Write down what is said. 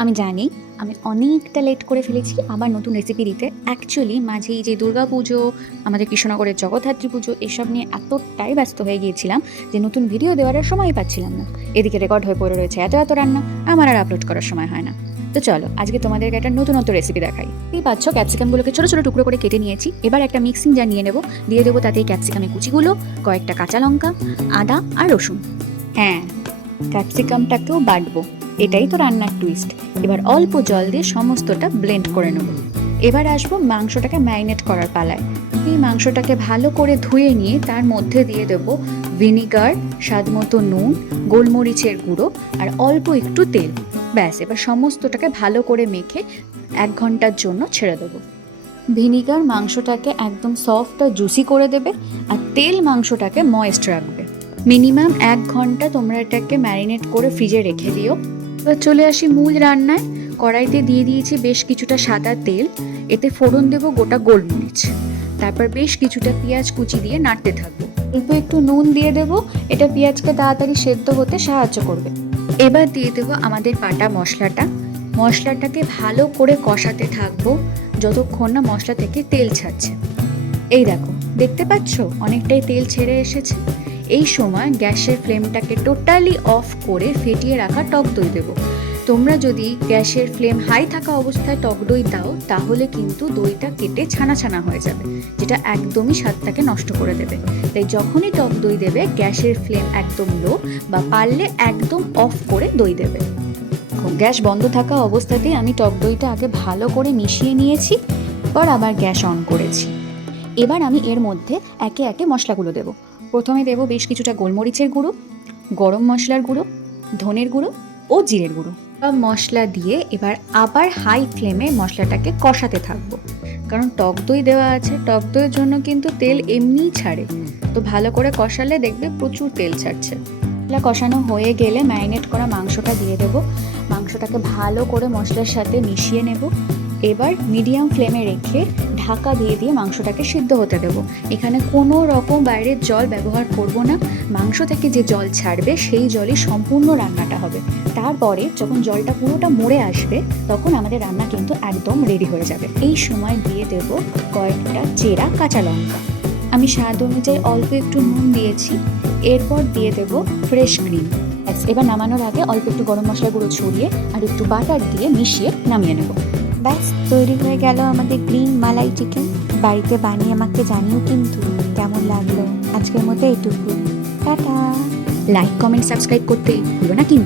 আমি জানি আমি অনেকটা লেট করে ফেলেছি আবার নতুন রেসিপি দিতে। অ্যাকচুয়ালি মাঝে এই যে দুর্গাপুজো, আমাদের কৃষ্ণনগরের জগদ্ধাত্রী পুজো এসব নিয়ে এতটাই ব্যস্ত হয়ে গিয়েছিলাম যে নতুন ভিডিও দেওয়ার আর সময় পাচ্ছিলাম না। এদিকে রেকর্ড হয়ে পড়ে রয়েছে এত এত রান্না, আমার আর আপলোড করার সময় হয় না। তো চলো আজকে তোমাদেরকে একটা নতুনত্ব রেসিপি দেখাই। এই পাচ্ছ ক্যাপসিকামগুলোকে ছোটো ছোটো টুকরো করে কেটে নিয়েছি। এবার একটা মিক্সিং জার নিয়ে নেবো, দিয়ে দেবো তাতে ক্যাপসিকামের কুচিগুলো, কয়েকটা কাঁচা লঙ্কা, আদা আর রসুন। হ্যাঁ, ক্যাপসিকামটাকেও বাটবো, এটাই তো রান্নার টুইস্ট। এবার অল্প জল দিয়ে সমস্তটা ব্লেন্ড করে নেব। এবার আসবো মাংসটাকে ম্যারিনেট করার পালায়। এই মাংসটাকে ভালো করে ধুয়ে নিয়ে তার মধ্যে দিয়ে দেব ভিনিগার, স্বাদমতো নুন, গোলমরিচের গুঁড়ো আর অল্প একটু তেল। ব্যাস, এবার সমস্তটাকে ভালো করে মেখে 1 ঘন্টার জন্য ছেড়ে দেবো। ভিনিগার মাংসটাকে একদম সফট আর জুসি করে দেবে, আর তেল মাংসটাকে ময়েস্ট রাখবে। মিনিমাম 1 ঘন্টা তোমরা এটাকে ম্যারিনেট করে ফ্রিজে রেখে দিও। এবার চলে আসি মূল রান্নায়। কড়াইতে দিয়ে দিয়েছি বেশ কিছুটা সাদা তেল, এতে ফোড়ন দেব গোটা গোলমরিচ, তারপর বেশ কিছুটা পেঁয়াজ কুচি দিয়ে নাড়তে থাকবো। অল্প একটু নুন দিয়ে দেবো, এটা পেঁয়াজকে তাড়াতাড়ি সেদ্ধ হতে সাহায্য করবে। এবার দিয়ে দেবো আমাদের বাটা মশলাটাকে ভালো করে কষাতে থাকবো যতক্ষণ না মশলা থেকে তেল ছাড়ছে। এই দেখো, দেখতে পাচ্ছ অনেকটাই তেল ছেড়ে এসেছে। এই সময় গ্যাসের ফ্লেমটাকে টোটালি অফ করে ফেটিয়ে রাখা টক দই দেবো। তোমরা যদি গ্যাসের ফ্লেম হাই থাকা অবস্থায় টক দই দাও তাহলে কিন্তু দইটা কেটে ছানা ছানা হয়ে যাবে, যেটা একদমই স্বাদটাকে নষ্ট করে দেবে। তাই যখনই টক দই দেবে গ্যাসের ফ্লেম একদম লো, বা পারলে একদম অফ করে দই দেবে। গ্যাস বন্ধ থাকা অবস্থাতেই আমি টক দইটা আগে ভালো করে মিশিয়ে নিয়েছি, পর আবার গ্যাস অন করেছি। এবার আমি এর মধ্যে একে একে মশলাগুলো দেবো। প্রথমে দেবো বেশ কিছুটা গোলমরিচের গুঁড়ো, গরম মশলার গুঁড়ো, ধনের গুঁড়ো ও জিরের গুঁড়ো। সব মশলা দিয়ে এবার আবার হাই ফ্লেমে মশলাটাকে কষাতে থাকবো, কারণ টক দই দেওয়া আছে, টক দইয়ের জন্য কিন্তু তেল এমনিই ছাড়ে। তো ভালো করে কষালে দেখবে প্রচুর তেল ছাড়ছে। মশলা কষানো হয়ে গেলে ম্যারিনেট করা মাংসটা দিয়ে দেবো। মাংসটাকে ভালো করে মশলার সাথে মিশিয়ে নেব। এবার মিডিয়াম ফ্লেমে রেখে ঢাকা দিয়ে মাংসটাকে সিদ্ধ হতে দেবো। এখানে কোনো রকম বাইরের জল ব্যবহার করব না। মাংস থেকে যে জল ছাড়বে সেই জলই সম্পূর্ণ রান্নাটা হবে। তারপরে যখন জলটা পুরোটা মরে আসবে তখন আমাদের রান্না কিন্তু একদম রেডি হয়ে যাবে। এই সময় দিয়ে দেব কয়েকটা চেরা কাঁচা লঙ্কা। আমি স্বাদ অনুযায়ী অল্প একটু নুন দিয়েছি। এরপর দিয়ে দেব ফ্রেশ ক্রিম। এবার নামানোর আগে অল্প একটু গরম মশলা গুঁড়ো ছড়িয়ে আর একটু বাটার দিয়ে মিশিয়ে নামিয়ে নেব। ব্যাস, তৈরি হয়ে গেল আমাদের গ্রিন মালাই চিকেন। বাড়িতে বানিয়ে আমাকে জানিও কিন্তু কেমন লাগলো। আজকের মতো এইটুকু, টাটা। লাইক, কমেন্ট, সাবস্ক্রাইব করতে ভুলো না কিন্তু।